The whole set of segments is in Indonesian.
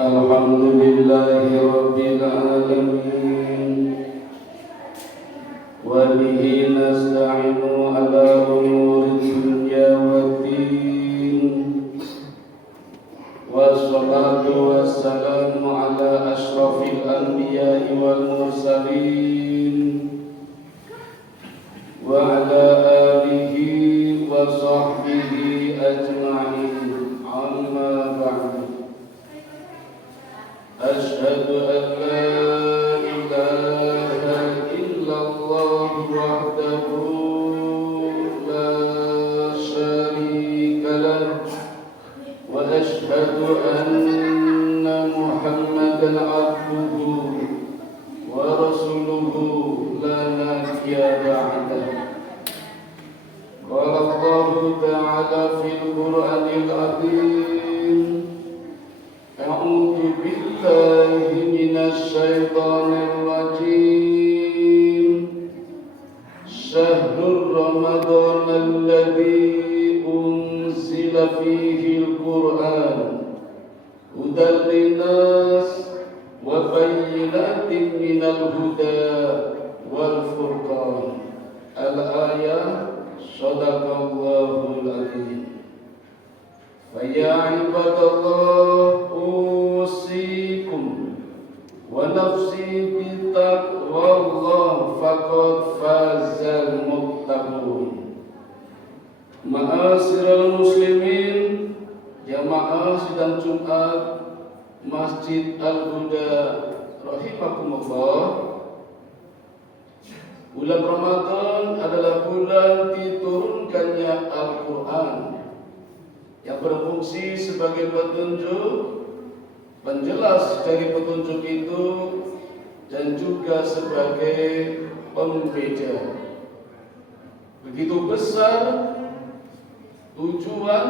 Alhamdulillahi Rabbil Alamin wa bihi nasta'inu ala umuri dunya waddin wassalatu wassalamu ala ashrafil anbiya'i wal mursalin wa ala alihi wa sahbihi ajma'in amma ba'du. Asyhadu an la ilaha illallah wahdahu la syarika lah wa asyhadu anna Muhammadan abduhu wa rasuluhu la nabiyya ba'dahu. Qala Allahu ta'ala fil Qur'anil 'azim, a'udzu billahi minasy syaithanir rajim. Syahrul Ramadan alladzi unzila fihi al-Qur'an hudan linnas wa bayyinatin minal huda wal furqan. Al-ayah. Shadaqallahul adzim. Faya ibadallah, usikum wa nafsi bitaqwallah faqad fazal muttaqun. Ma'asyiral muslimin, jamaah sidang Jumat Masjid Al-Huda rahimakumullah. Bulan Ramadan adalah bulan diturunkannya Al-Quran yang berfungsi sebagai petunjuk, penjelas dari petunjuk itu, dan juga sebagai pembeda. Begitu besar tujuan,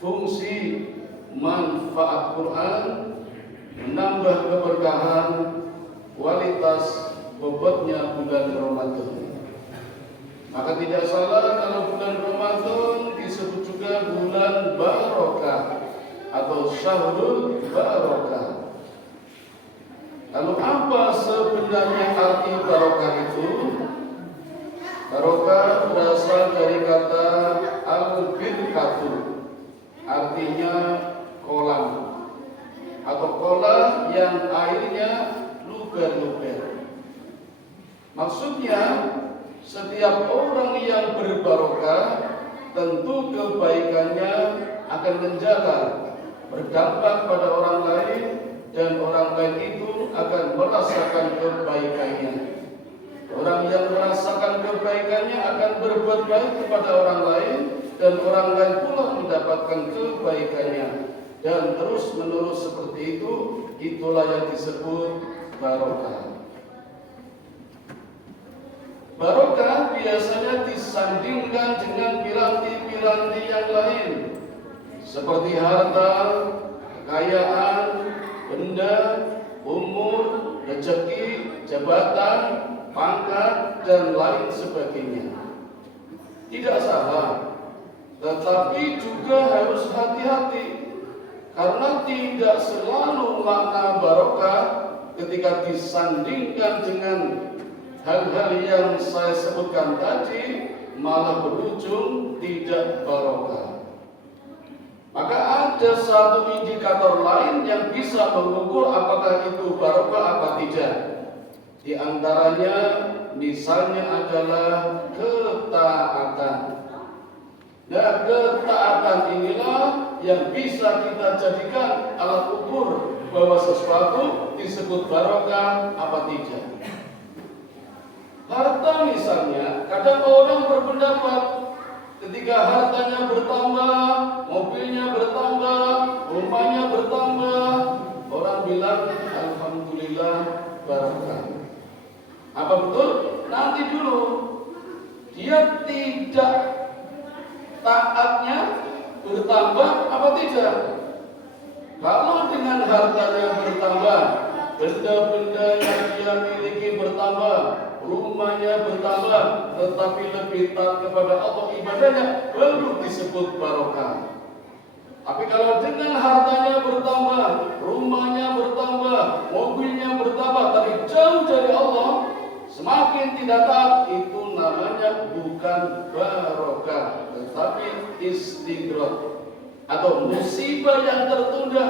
fungsi, manfaat Quran, menambah keberkahan, kualitas bobotnya bulan Ramadan. Maka tidak salah kalau bulan Ramadan disebut juga bulan barokah atau syahrul barokah. Lalu apa sebenarnya arti barokah itu? Barokah berasal dari kata al-birkatu, artinya kolam atau kolam yang airnya luber-luber. Maksudnya, setiap orang yang berbarokah tentu kebaikannya akan menjalar, berdampak pada orang lain, dan orang lain itu akan merasakan kebaikannya. Orang yang merasakan kebaikannya akan berbuat baik kepada orang lain, dan orang lain pula mendapatkan kebaikannya. Dan terus menerus seperti itu, itulah yang disebut barokah. Barokah biasanya disandingkan dengan piranti-piranti yang lain, seperti harta, kekayaan, benda, umur, rezeki, jabatan, pangkat, dan lain sebagainya. Tidak salah, tetapi juga harus hati-hati, karena tidak selalu makna barokah ketika disandingkan dengan hal-hal yang saya sebutkan tadi malah berujung tidak barokah. Maka ada satu indikator lain yang bisa mengukur apakah itu barokah apa tidak. Di antaranya misalnya adalah ketaatan. Nah, ketaatan inilah yang bisa kita jadikan alat ukur bahwa sesuatu disebut barokah apa tidak. Harta misalnya, kadang orang berpendapat ketika hartanya bertambah, mobilnya bertambah, rumahnya bertambah, orang bilang alhamdulillah barokah. Apa betul? Nanti dulu, dia tidak taatnya bertambah apa tidak? Kalau dengan hartanya bertambah, benda-benda yang dia miliki bertambah, rumahnya bertambah, tetapi lebih taat kepada Allah ibadahnya, baru disebut barokah. Tapi kalau dengan hartanya bertambah, rumahnya bertambah, mobilnya bertambah, tapi jauh dari Allah, semakin tidak taat, itu namanya bukan barokah, tetapi istidraj atau musibah yang tertunda.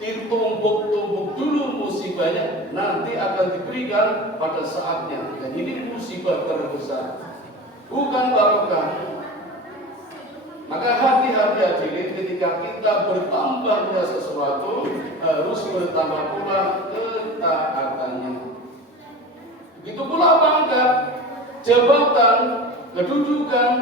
Ditumpuk-tumpuk dulu musibahnya, nanti akan diberikan pada saatnya. Dan ini musibah terbesar, bukan barokah. Maka hati-hati hadirin, ketika kita bertambahnya sesuatu, harus bertambah pula ketaatannya. Begitu pula pangkat, jabatan, kedudukan.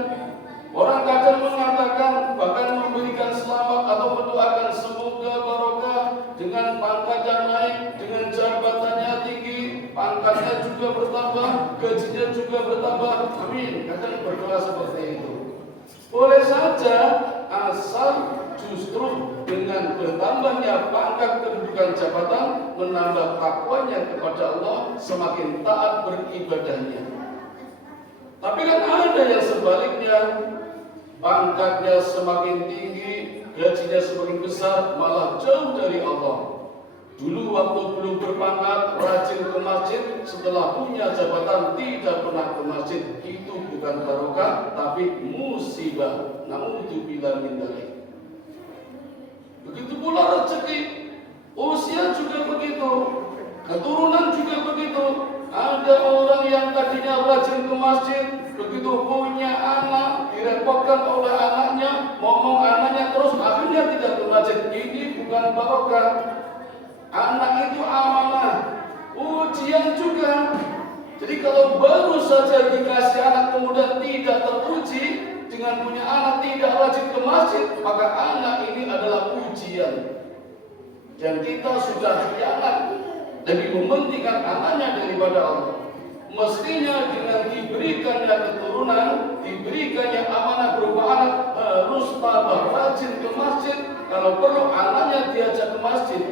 Orang kadang mengatakan, bahkan memberikan selamat atau mendoakan semoga barokah dengan pangkatnya naik, dengan jabatannya tinggi, pangkatnya juga bertambah, gajinya juga bertambah. Amin. Kadang berdoa seperti itu. Boleh saja, asal justru dengan bertambahnya pangkat, kedudukan, jabatan menambah takwanya kepada Allah, semakin taat beribadahnya. Tapi kan ada yang sebaliknya, pangkatnya semakin tinggi, gajinya semakin besar, malah jauh dari Allah. Dulu waktu belum berpangkat, rajin ke masjid, setelah punya jabatan tidak pernah ke masjid. Itu bukan barokah, tapi musibah. Na'udzubillah min dzalik. Begitu pula rezeki, usia juga begitu, keturunan juga begitu. Ada orang yang tadinya rajin ke masjid, begitu punya anak, direpotkan oleh anaknya, ngomong anaknya terus, akhirnya tidak ke masjid. Ini bukan barokah. Anak itu amanah, ujian juga. Jadi kalau baru saja dikasih anak kemudian tidak teruji, dengan punya anak tidak rajin ke masjid, maka anak ini adalah ujian. Dan kita sudah khianat, lebih mementingkan anaknya daripada Allah. Mestinya dengan diberikannya keturunan, diberikannya amanah berupa anak, harus tambah rajin ke masjid. Kalau perlu anaknya diajak ke masjid,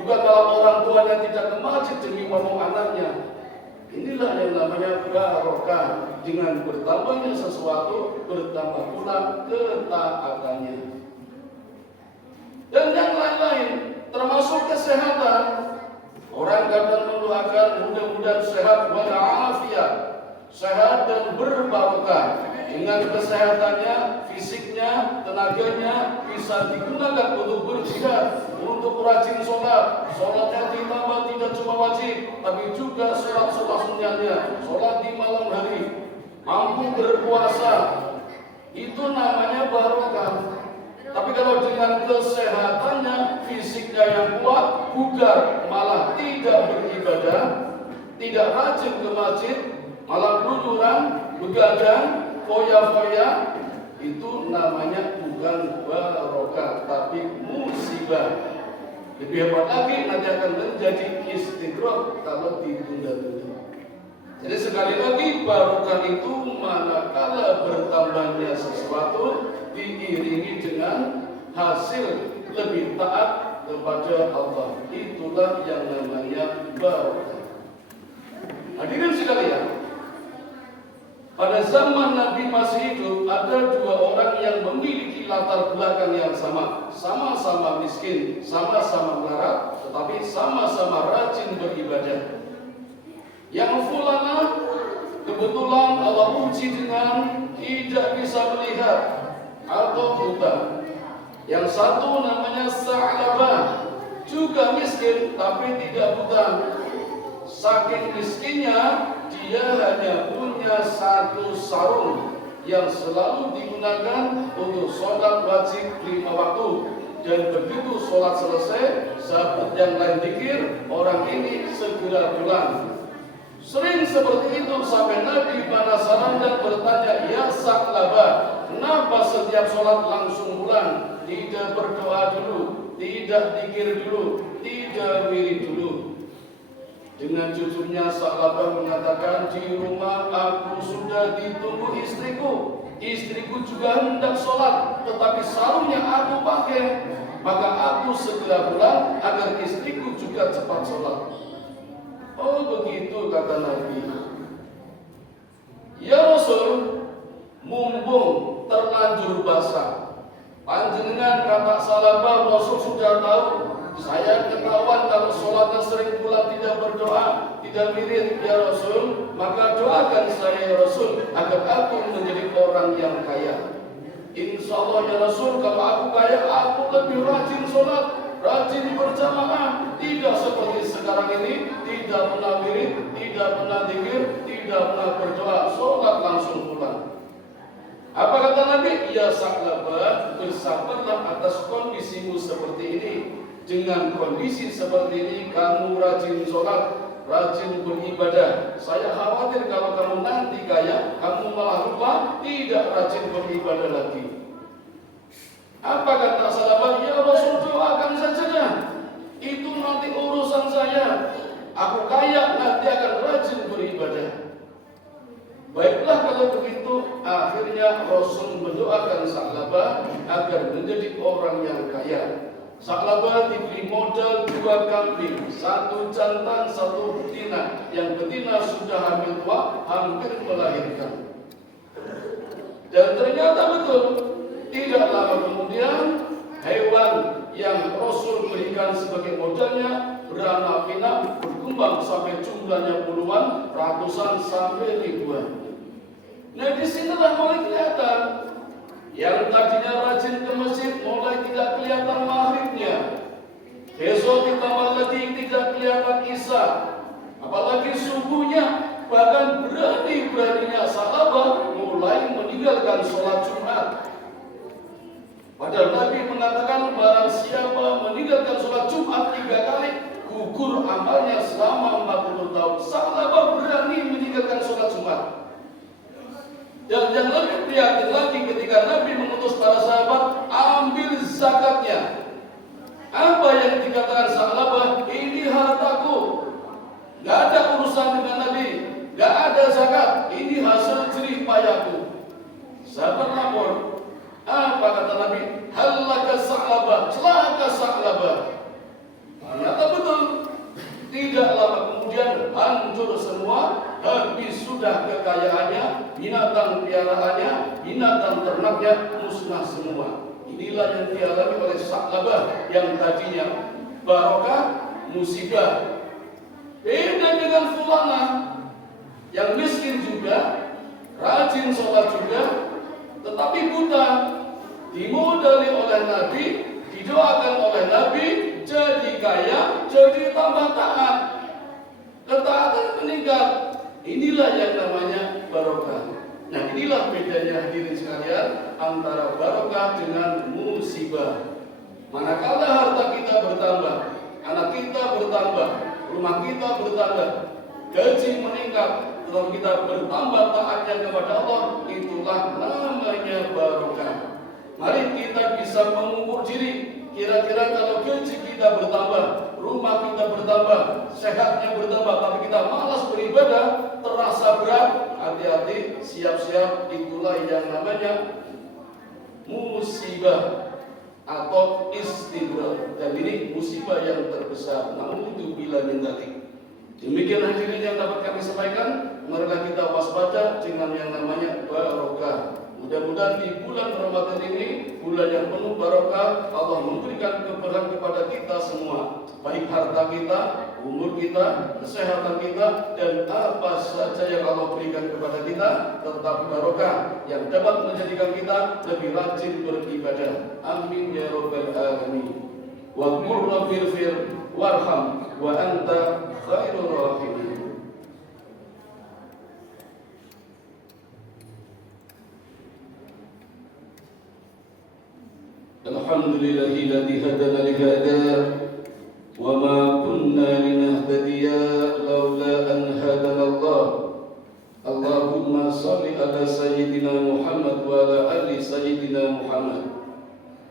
bukan kalau orang tuanya tidak ke masjid demi ngomong anaknya. Inilah yang namanya barokah. Dengan bertambahnya sesuatu, bertambah pula ketaatannya. Dan yang lain-lain, termasuk kesehatan. Orang kadang mendoakan mudah-mudahan sehat walafiat, sehat dan berbarokah. Dengan kesehatannya, fisiknya, tenaganya bisa digunakan untuk berjihad, untuk rajin sholat. Sholatnya ditambah tidak cuma wajib, tapi juga sholat sunnahnya, sholat di malam hari, mampu berpuasa. Itu namanya barokah. Tapi kalau dengan kesehatannya, fisiknya yang kuat, bugar, malah tidak beribadah, tidak rajin ke masjid, malah keluyuran, begadang, foya-foya, itu namanya bukan barokah, tapi musibah. Lebih hebat lagi, nanti akan menjadi istidraj kalau ditunda-tunda. Jadi sekali lagi, barokah itu manakala bertambahnya sesuatu diiringi dengan hasil lebih taat kepada Allah. Itulah yang namanya barokah. Hadirin sekalian, pada zaman Nabi masih hidup, ada dua orang yang memiliki latar belakang yang sama. Sama-sama miskin, sama-sama melarat, tetapi sama-sama rajin beribadah. Yang fulana kebetulan Allah uji dengan tidak bisa melihat atau buta. Yang satu namanya Sa'labah, juga miskin tapi tidak buta. Saking miskinnya, dia hanya punya satu sarung yang selalu digunakan untuk sholat wajib 5 waktu. Dan begitu sholat selesai, sahabat yang lain zikir, orang ini segera pulang. Sering seperti itu sampai Nabi penasaran dan bertanya, ya Sa'labah, kenapa setiap sholat langsung pulang? Tidak berdoa dulu, tidak zikir dulu, tidak wirid dulu. Dengan jujurnya Sa'labah mengatakan, di rumah aku sudah ditunggu istriku. Istriku juga hendak sholat, tetapi sarungnya aku pakai. Maka aku segera pulang agar istriku juga cepat sholat. Oh begitu, kata Nabi. Ya Rasul, mumpung terlanjur basah, Panjenengan kata Salabah, Rasul sudah tahu. Saya ketahuan kalau sholatnya sering pulang tidak berdoa, tidak wirid ya Rasul. Maka doakan saya ya Rasul agar aku menjadi orang yang kaya. Insya Allah ya Rasul, kalau aku kaya, aku lebih rajin sholat, rajin berjamaah. Tidak seperti sekarang ini, tidak pernah wirid, tidak pernah zikir, tidak pernah berdoa, sholat langsung pulang. Apa kata Nabi? Ya Sa'labah, bersabarlah atas kondisimu seperti ini. Dengan kondisi seperti ini, kamu rajin sholat, rajin beribadah. Saya khawatir kalau kamu nanti kaya, kamu malah lupa, tidak rajin beribadah lagi. Apa kata Salabah? Ya Rasul, doakan saja. Itu nanti urusan saya. Aku kaya, nanti akan rajin beribadah. Baiklah kalau begitu, akhirnya Rasul mendoakan Sa'labah agar menjadi orang yang kaya. Sa'labah diberi modal 2 kambing, 1 jantan, 1 betina. Yang betina sudah hamil tua, hampir melahirkan. Dan ternyata betul, tidak lama kemudian hewan yang Rasul berikan sebagai modalnya beranak pinak, berkembang sampai jumlahnya puluhan, ratusan sampai ribuan. Nah, disinilah mulai kelihatan yang tadinya rajin ke masjid mulai tidak kelihatan maghribnya. Besok ditambah lagi tidak kelihatan isya, apalagi subuhnya. Bahkan berani-beraninya Sa'labah mulai meninggalkan sholat Jumat. Padahal Nabi mengatakan barang siapa meninggalkan sholat Jumat 3 kali, gugur amalnya selama 40 tahun. Sa'labah berani meninggalkan sholat Jumat. Dan yang lebih prihatin lagi ketika Nabi mengutus para sahabat, ambil zakatnya. Apa yang dikatakan Sa'labah? Ini hartaku, gak ada urusan dengan Nabi, gak ada zakat, ini hasil jerih payahku. Sahabat lapor, apa kata Nabi? Halaka Sa'labah, celaka Sa'labah. Ternyata betul. Tidak lama kemudian hancur semua, habis sudah kekayaannya, binatang piaraannya, binatang ternaknya musnah semua. Inilah yang dialami oleh Sa'labah yang tadinya barokah, musibah. Beda dengan Fulana yang miskin juga, rajin sholat juga, tetapi buta. Dimodali oleh Nabi, didoakan oleh Nabi, jadi kaya, jadi tambah taat. Ketaatan meningkat. Inilah yang namanya barokah. Nah, inilah bedanya hadirin sekalian antara barokah dengan musibah. Manakala harta kita bertambah, anak kita bertambah, rumah kita bertambah, gaji meningkat, kalau kita bertambah taatnya kepada Allah, itulah namanya barokah. Mari kita bisa mengukur diri. Kira-kira kalau gaji kita bertambah, rumah kita bertambah, sehatnya bertambah, tapi kita malas beribadah, terasa berat, hati-hati, siap-siap, itulah yang namanya musibah atau istidrak. Dan ini musibah yang terbesar. Namun itu bila minta. Demikian hadirin yang dapat kami sampaikan. Marilah kita waspada dengan yang namanya barokah. Mudah-mudahan di bulan Ramadan ini, bulan yang penuh barokah, Allah memberikan keberkahan kepada kita semua, baik harta kita, umur kita, kesehatan kita, dan apa saja yang Allah berikan kepada kita tetap barokah yang dapat menjadikan kita lebih rajin beribadah. Amin ya rabbal alamin. Wa qur rabbirfir warham wa anta khairur rahimin. Alhamdulillahilladzi hadana li hada wa ma kunna linahtadiya laula an hadana Allah. Allahumma shalli ala sayyidina Muhammad wa ala ali sayyidina Muhammad.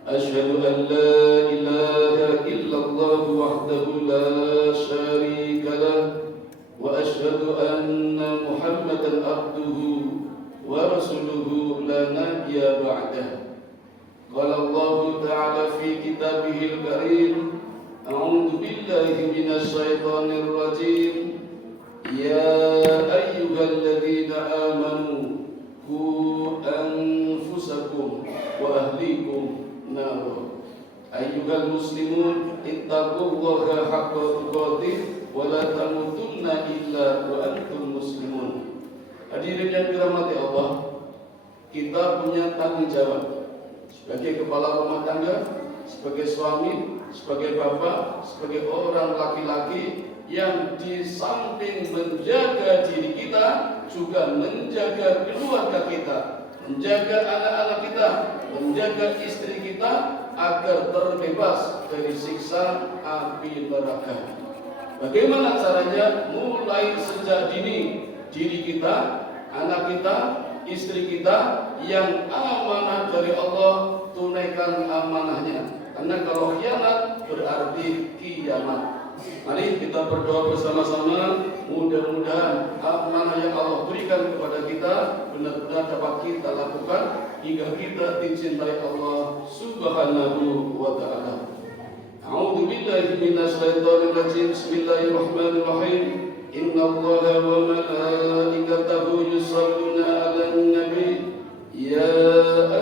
Asyhadu an la ilaha illallah wahdahu la syarika lah wa asyhadu anna Muhammadan abduhu wa rasuluhu la nabiyya ba'dah. قال الله تعالى في كتابه الكريم أعوذ بالله من الشيطان الرجيم يا أيها الذين آمنوا قوا أنفسكم وأهليكم nar. Ayyuhal muslimun ittaqullaha haqqa tuqatih wa la tamutunna illa wa antum muslimun. Hadirin yang dirahmati Allah, kita punya tanggung jawab sebagai kepala rumah tangga, sebagai suami, sebagai bapak, sebagai orang laki-laki yang di samping menjaga diri kita juga menjaga keluarga kita, menjaga anak-anak kita, menjaga istri kita agar terbebas dari siksa api neraka. Bagaimana caranya? Mulai sejak dini diri kita, anak kita, istri kita yang amanah dari Allah, tunaikan amanahnya. Karena kalau khianat berarti kiamat. Mari kita berdoa bersama-sama, mudah-mudahan amanah yang Allah berikan kepada kita benar-benar dapat kita lakukan hingga kita dicintai Allah Subhanahu wa taala. A'udzu billahi minasy syaithanir rajim. Bismillahirrahmanirrahim. Innallaha wa malaikatahu yusholluna 'alan nabi. Ya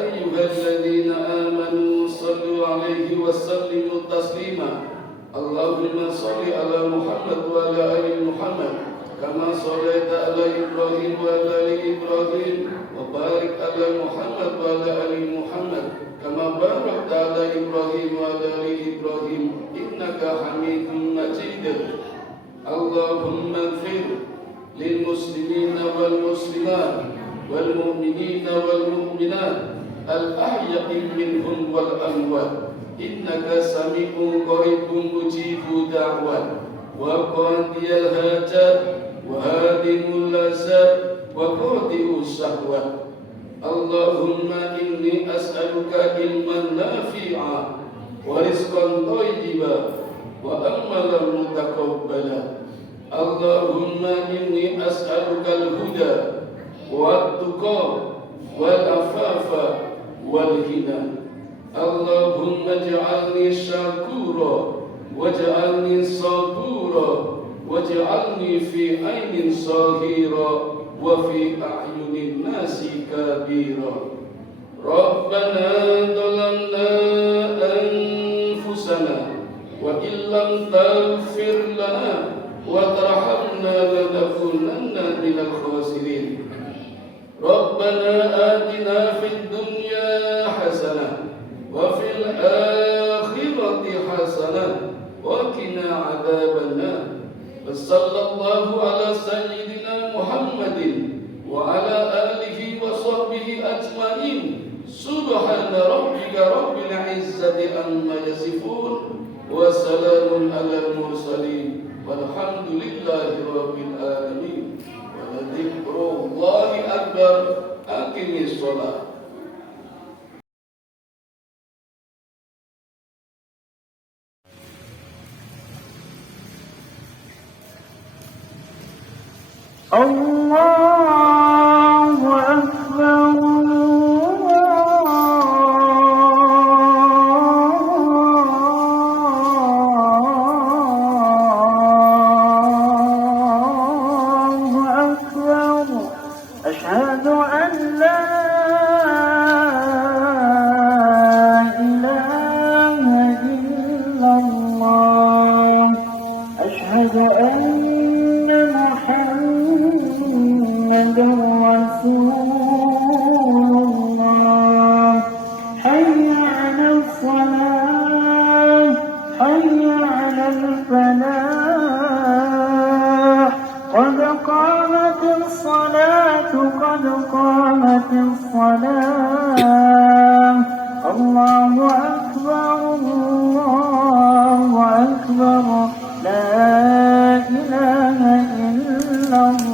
ayyuhalladzina amanu shallu 'alaihi wa sallimu taslima. Allahumma shalli ala Muhammad wa ala ali Muhammad kama shallaita ala Ibrahim wa ala ali Ibrahim wa barik ala Muhammad wa ala ali Muhammad kama barakta ala Ibrahim wa ala ali Ibrahim innaka Hamidum Majid. Allahumma ighfir lil muslimina wal muslimat wal mu'minina wal mu'minat al ahya'i minhum wal amwat innaka sami'un qaribun mujibu da'wat wa qadiyal hajat wa hadimul lazat wa qadi'us syahwat. Allahumma inni as'aluka ilman nafi'a wa rizqan thayyiba wa amalan mutaqabbala. Allahumma inni as'aluka al-huda wa at-tuqa wal afafa wal ghina. Allahumma ij'alni syakura waj'alni sabura waj'alni fi ainin sahira wa fi a'yunin nasi kabira. Rabbana dhalamna anfusana wa illam taghfir lana wa tarhamna lanakunanna minal khasirin. Rabbana atina fid dunya hasanah wa fil akhirati hasanah wa qina adzabannar. Sallallahu ala sayyidina Muhammadin wa ala alihi wa sahbihi ajmain. Subhana rabbika rabbil izzati amma yasifun wa salamun alal mursalin walhamdulillahi rabbil alamin. Wa dzikrullahi akbar. Aqimis shalah. Allahu Akbar. Allahu Akbar. Asyhadu an la ilaha illallah. Asyhadu anna Rasulullah. Hayya 'alal salah, hayya 'alal falah. Qad qamatis salatu, qad qamatis salah. Allahu akbar, Allahu akbar. La ilaha illallah.